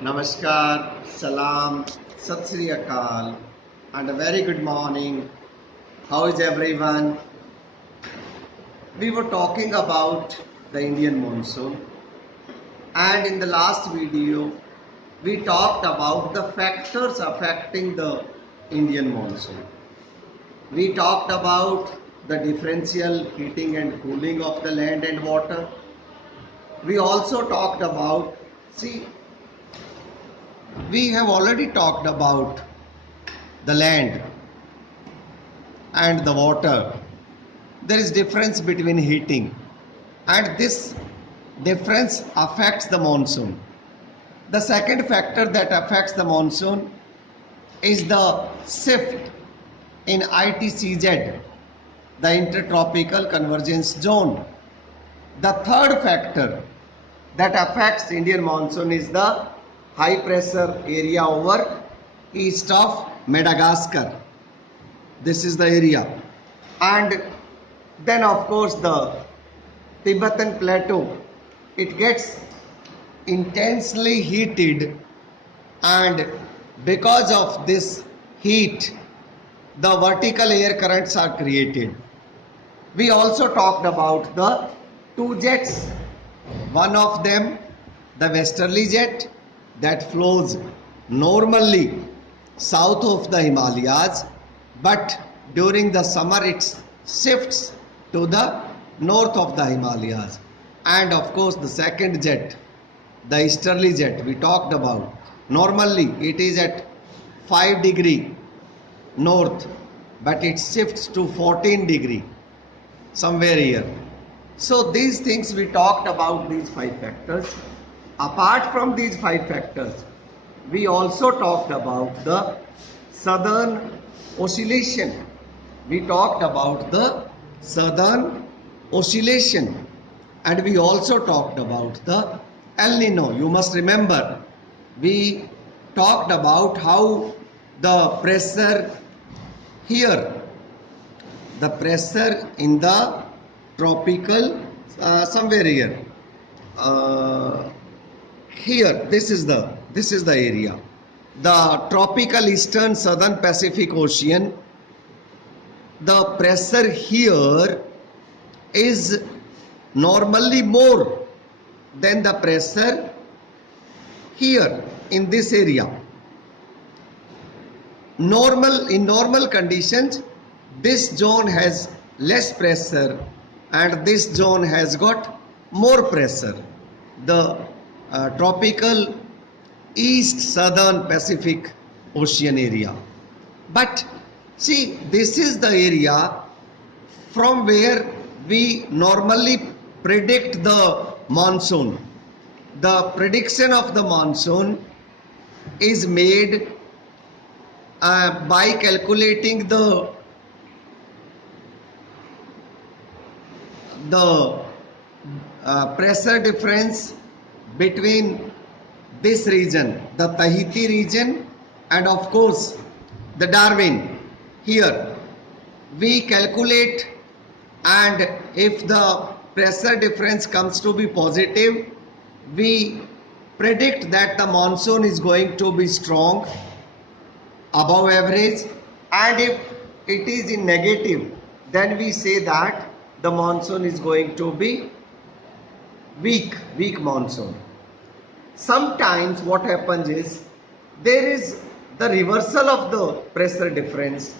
Namaskar, Salam, Sat Sri Akal, and a very good morning. How is everyone? We were talking about the Indian monsoon, and in the last video, we talked about the factors affecting the Indian monsoon. We talked about the differential heating and cooling of the land and water. We also talked about, see, we have already talked about the land and the water. There is difference between heating, and this difference affects the monsoon. The second factor that affects the monsoon is the shift in ITCZ, the intertropical convergence zone. The third factor that affects Indian monsoon is the high pressure area over east of Madagascar. This is the area. And then of course the Tibetan plateau, it gets intensely heated, and because of this heat the vertical air currents are created. We also talked about the two jets. One of them, the westerly jet, that flows normally south of the Himalayas, but during the summer it shifts to the north of the Himalayas. And of course the second jet, the easterly jet, we talked about. Normally it is at 5 degree north, but it shifts to 14 degree somewhere here. So these things we talked about, these five factors. Apart from these five factors, we also talked about the southern oscillation. We talked about the southern oscillation, and we also talked about the El Nino. You must remember, we talked about how the pressure here, the pressure in the tropical somewhere here, here this is the area, the tropical eastern southern Pacific Ocean. The pressure here is normally more than the pressure here in this area. In normal conditions, this zone has less pressure and this zone has got more pressure, the tropical east southern Pacific Ocean area. But see, this is the area from where we normally predict the monsoon. The prediction of the monsoon is made by calculating the pressure difference between this region, the Tahiti region, and of course the Darwin. Here we calculate, and if the pressure difference comes to be positive, we predict that the monsoon is going to be strong, above average, and if it is in negative, then we say that the monsoon is going to be weak monsoon. Sometimes what happens is there is the reversal of the pressure difference,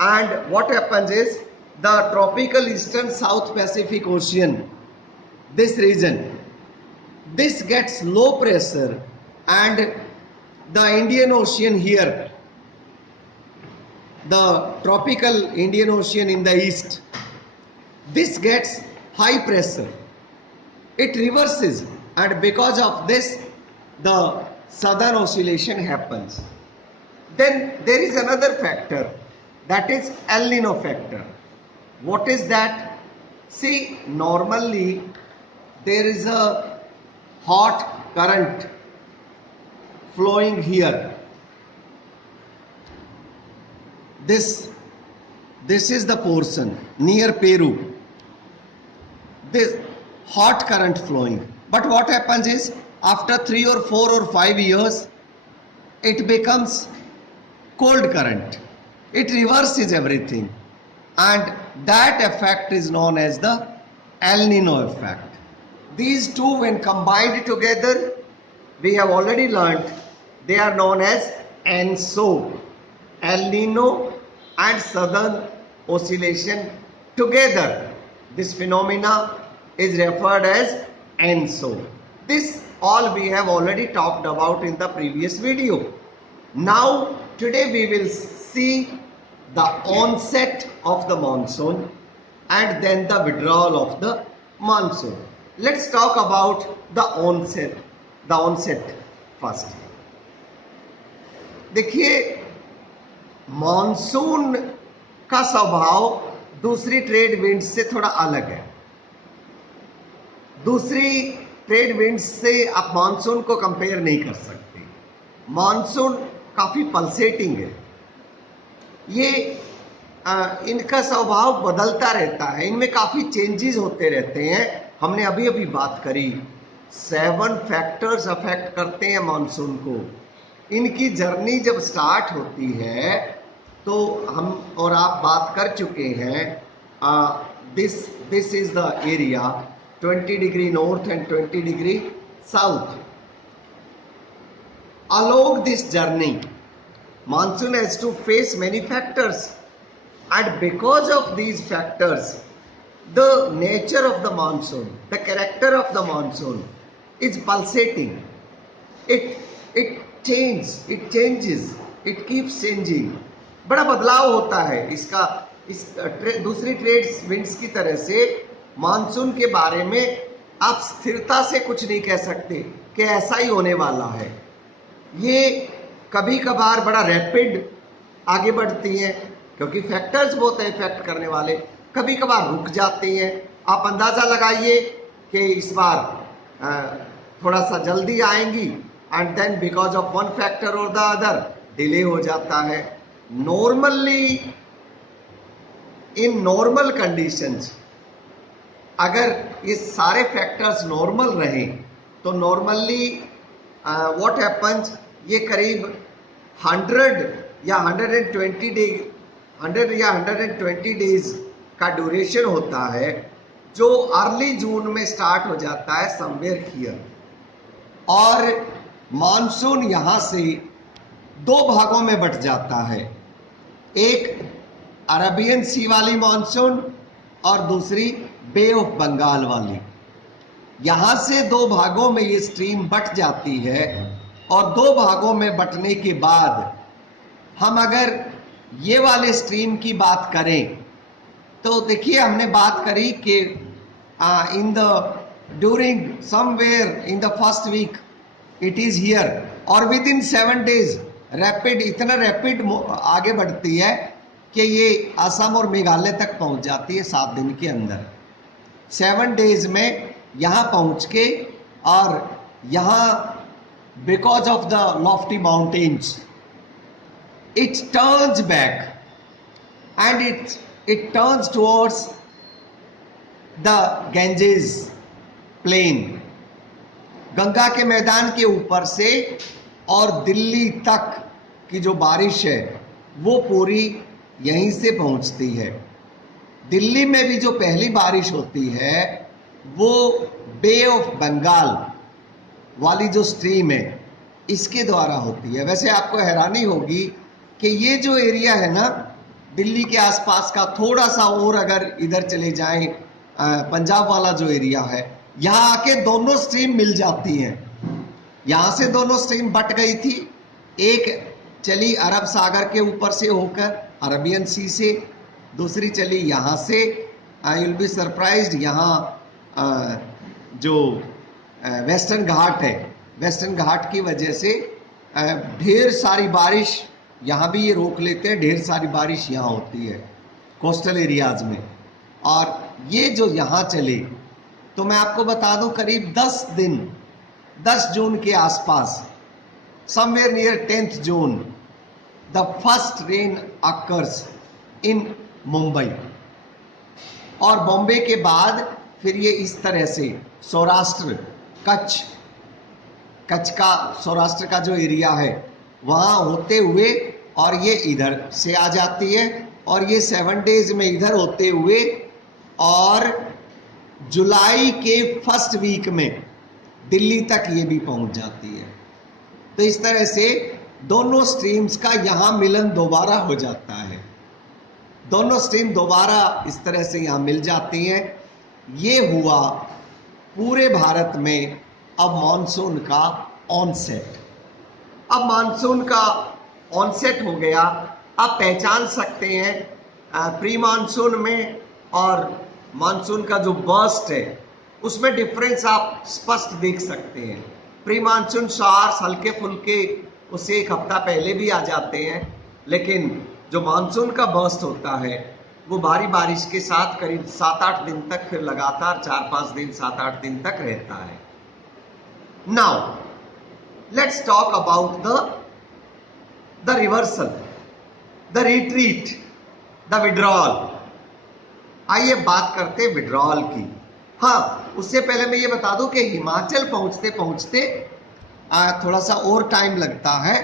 and what happens is the tropical eastern South Pacific Ocean, this region, this gets low pressure, and the Indian Ocean here, the tropical Indian Ocean in the east, this gets high pressure. It reverses, and because of this the southern oscillation happens. Then there is another factor, that is El Nino factor. What is that? See, normally there is a hot current flowing here. This is the portion near Peru. This hot current flowing. But what happens is after 3 or 4 or 5 years, it becomes cold current. It reverses everything, and that effect is known as the El Nino effect. These two, when combined together, we have already learned, they are known as ENSO. El Nino and southern oscillation together, this phenomena is referred as ENSO. This all we have already talked about in the previous video. Now today we will see the onset of the monsoon and then the withdrawal of the monsoon. Let's talk about the onset first. देखिए, monsoon का स्वभाव दूसरी trade winds से थोड़ा अलग है. दूसरी trade winds से आप मॉनसून को कंपेयर नहीं कर सकते. मॉनसून काफी पल्सेटिंग है. ये इनका स्वभाव बदलता रहता है, इनमें काफी चेंजेस होते रहते हैं. हमने अभी अभी बात करी 7 फैक्टर्स अफेक्ट करते हैं मॉनसून को. इनकी जर्नी जब स्टार्ट होती है तो हम और आप बात कर चुके हैं. This is the area 20 degree north and 20 degree south. Along this journey, monsoon has to face many factors, and because of these factors, the nature of the monsoon, the character of the monsoon is pulsating. It changes, it keeps changing. बड़ा बदलाव होता है इसका. दूसरी trades winds की तरह से monsoon के बारे में आप स्थिरता से कुछ नहीं कह सकते कि ऐसा ही होने वाला है. ये कभी कभार बड़ा रैपिड आगे बढ़ती हैं क्योंकि फैक्टर्स बहुत है इफेक्ट करने वाले. कभी कभार रुक जाती हैं. आप अंदाजा लगाइए कि इस बार थोड़ा सा जल्दी आएंगी and then because of one factor और द अदर डिले हो जाता है. नॉर्मली इन नॉर्मल कंडीशंस अगर ये सारे फैक्टर्स नॉर्मल रहें तो नॉर्मली व्हाट हैपन्स, ये करीब 100 या 120 डेज का ड्यूरेशन होता है, जो अर्ली जून में स्टार्ट हो जाता है समवेयर हियर. और मॉनसून यहां से 2 भागों में बट जाता है. एक अरबियन सी वाली मॉनसून और दूसरी बे ऑफ बंगाल वाली. यहां से 2 भागों में ये स्ट्रीम बट जाती है. और 2 भागों में बटने के बाद हम अगर ये वाले स्ट्रीम की बात करें तो देखिए, हमने बात करी कि in the during somewhere in the first week it is here और विद इन 7 डेज रैपिड, इतना रैपिड आगे बढ़ती है कि ये असम और मेघालय तक पहुंच जाती है 7 दिन के अंदर. 7 डेज में यहाँ पहुंच के, और यहाँ because of the lofty mountains it turns back and it turns towards the Ganges plain, Ganga के मैदान के ऊपर से, और दिल्ली तक की जो बारिश है वो पूरी यहीं से पहुंचती है. दिल्ली में भी जो पहली बारिश होती है वो बे ऑफ बंगाल वाली जो स्ट्रीम है इसके द्वारा होती है. वैसे आपको हैरानी होगी कि ये जो एरिया है ना दिल्ली के आसपास का, थोड़ा सा और अगर इधर चले जाएं पंजाब वाला जो एरिया है, यहाँ आके दोनों स्ट्रीम मिल जाती हैं. यहाँ से दोनों स्ट्रीम बट गई थी. एक चली अरब सागर के ऊपर से होकर अरबियन सी से, दूसरी चली यहाँ से. आई विल बी सरप्राइज्ड, यहाँ जो वेस्टर्न घाट है, वेस्टर्न घाट की वजह से ढेर सारी बारिश यहाँ भी ये रोक लेते हैं. ढेर सारी बारिश यहाँ होती है कोस्टल एरियाज में. और ये जो यहाँ चले तो मैं आपको बता दूं करीब 10 दिन, 10 जून के आसपास, somewhere near 10th June, the first rain occurs in Mumbai. और बॉम्बे के बाद फिर ये इस तरह से सौराष्ट्र, कच्छ कच्छ का सौराष्ट्र का जो एरिया है वहाँ होते हुए और ये इधर से आ जाती है और ये 7 डेज में इधर होते हुए और जुलाई के फर्स्ट वीक में दिल्ली तक ये भी पहुंच जाती है। तो इस तरह से दोनों स्ट्रीम्स का यहाँ मिलन दोबारा हो जाता है, दोनों स्ट्रीम दोबारा इस तरह से यहाँ मिल जाती हैं। ये हुआ पूरे भारत में अब मॉनसून का ऑनसेट। अब मॉनसून का ऑनसेट हो गया। आप पहचान सकते हैं प्री मॉनसून में और मॉनसून का जो बर्स्ट है उसमें डिफरेंस आप स्पष्ट देख सकते हैं। प्री मानसून शॉवर्स हल्के फुल्के उससे एक हफ्ता पहले भी आ जाते हैं, लेकिन जो मानसून का बर्स्ट होता है वो भारी बारिश के साथ करीब 7-8 दिन तक, फिर लगातार 4-5 दिन 7-8 दिन तक रहता है। Now let's talk about the reversal, the retreat, the withdrawal. आइए बात करते हैं विड्रॉल की। हाँ, उससे पहले मैं ये बता दूं कि हिमाचल पहुंचते पहुंचते थोड़ा सा और टाइम लगता है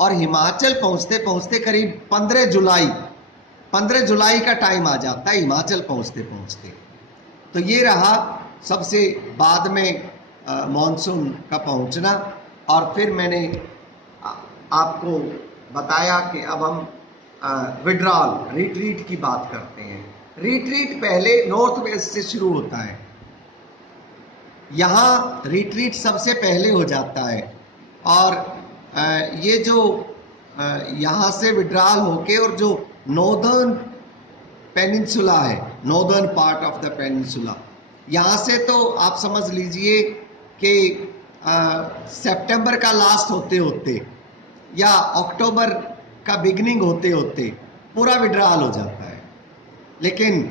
और हिमाचल पहुंचते पहुंचते करीब 15 जुलाई का टाइम आ जाता है हिमाचल पहुंचते पहुंचते। तो ये रहा सबसे बाद में मॉनसून का पहुंचना। और फिर मैंने आपको बताया कि अब हम विड्रॉल, रिट्रीट की बात करते हैं। रिट्रीट पहले नॉर्थ वेस्ट से शुरू होता है। यहाँ रिट्रीट सबसे पहले हो जाता है और ये जो यहाँ से विड्रॉल होके और जो नॉर्दर्न पेनिनसुला है, northern part of the peninsula, यहाँ से तो आप समझ लीजिए कि सितंबर का लास्ट होते होते या अक्टूबर का बिगनिंग होते होते पूरा विड्रॉल हो जाता है। लेकिन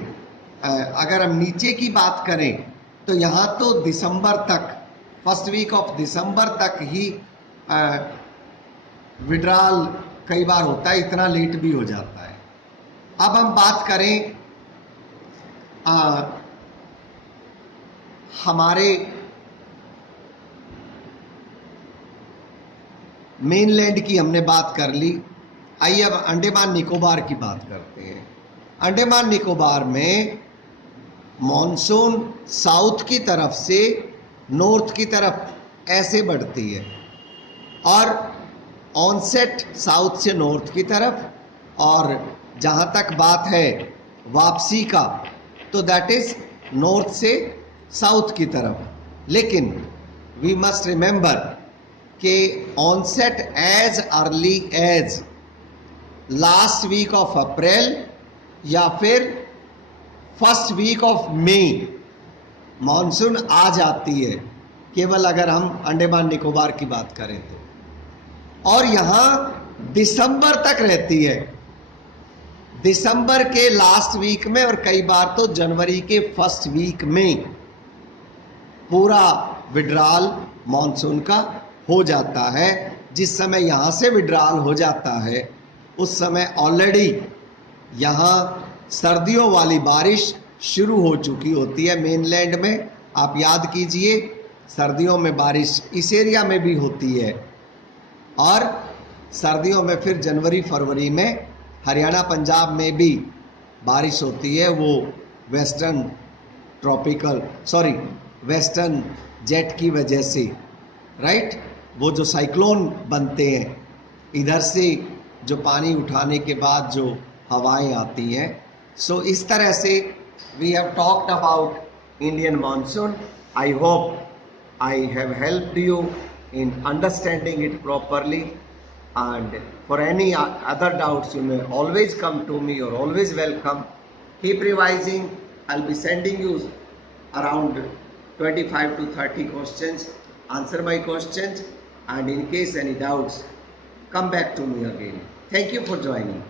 अगर हम नीचे की बात करें तो यहाँ तो दिसंबर तक, फर्स्ट वीक ऑफ दिसंबर तक ही विड्रॉल कई बार होता है, इतना लेट भी हो जाता है। अब हम बात करें हमारे मेनलैंड की हमने बात कर ली। आइए अब अंडमान निकोबार की बात करते हैं। अंडमान निकोबार में मॉनसून साउथ की तरफ से नॉर्थ की तरफ ऐसे बढ़ती है और ऑनसेट साउथ से नॉर्थ की तरफ, और जहाँ तक बात है वापसी का तो दैट इज नॉर्थ से साउथ की तरफ। लेकिन वी मस्ट रिमेंबर कि onset as early as last week of April या फिर first week of May monsoon आ जाती है, केवल अगर हम अंडमान निकोबार की बात करें तो। और यहाँ दिसंबर तक रहती है, दिसंबर के लास्ट वीक में और कई बार तो जनवरी के फर्स्ट वीक में पूरा विड्रॉल मॉनसून का हो जाता है। जिस समय यहाँ से विड्रॉल हो जाता है उस समय ऑलरेडी यहाँ सर्दियों वाली बारिश शुरू हो चुकी होती है मेनलैंड में। आप याद कीजिए, सर्दियों में बारिश इस एरिया में भी होती है और सर्दियों में फिर जनवरी फरवरी में हरियाणा पंजाब में भी बारिश होती है। वो वेस्टर्न जेट की वजह से, राइट, वो जो साइक्लोन बनते हैं इधर से जो पानी उठाने के बाद जो हवाएं आती हैं। सो इस तरह से we have talked about Indian monsoon. I hope I have helped you in understanding it properly, and for any other doubts you may always come to me. You're always welcome. Keep revising. I'll be sending you around 25 to 30 questions. Answer my questions, and in case any doubts, come back to me again. Thank you for joining.